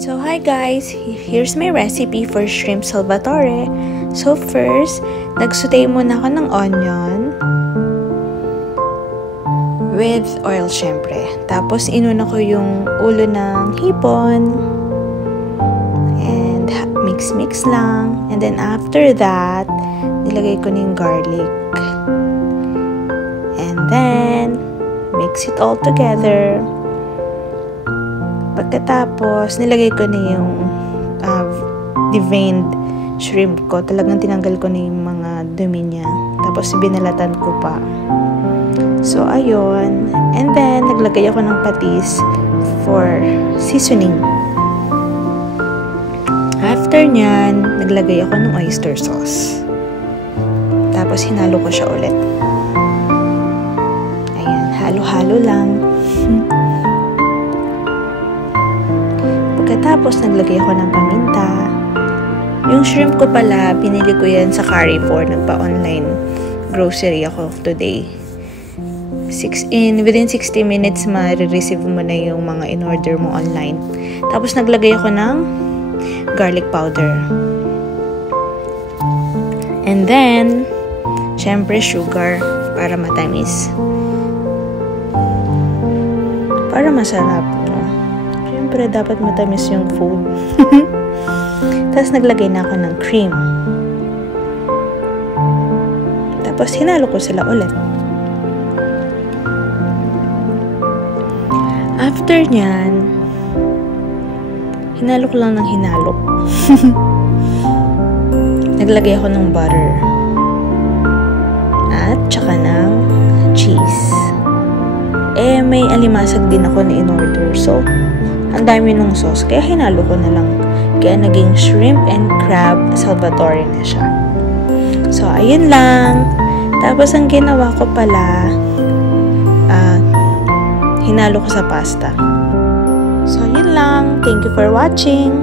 So hi guys, here's my recipe for shrimp salvatore. So first, nagsaute muna ako ng onion with oil syempre. Tapos inuna ko yung ulo ng hipon and mix lang. And then after that, nilagay ko na yung garlic. And then mix it all together. Pagkatapos, nilagay ko na yung deveined shrimp ko. Talagang tinanggal ko na yung mga dumi niya. Tapos, binalatan ko pa. So, ayun. And then, naglagay ako ng patis for seasoning. After nyan, naglagay ako ng oyster sauce. Tapos, hinalo ko siya ulit. Ayan, halo-halo lang. Pagkatapos, naglagay ako ng paminta. Yung shrimp ko pala, pinili ko yan sa Carrefour. Nagpa-online grocery ako today. Within 60 minutes, ma-receive mo na yung mga in-order mo online. Tapos, naglagay ako ng garlic powder. And then, syempre, sugar para matamis. Para masarap. Siyempre, dapat matamis yung food. Tapos, naglagay na ako ng cream. Tapos, hinalo ko sila ulit. After nyan, hinalo ko lang ng hinalo. Naglagay ako ng butter. At, tsaka ng cheese. May alimasag din ako na in-order. So, ang dami ng sauce, kaya hinalo ko na lang. Kaya naging shrimp and crab salvatore na siya. So, ayun lang. Tapos, ang ginawa ko pala, hinalo ko sa pasta. So, ayun lang. Thank you for watching.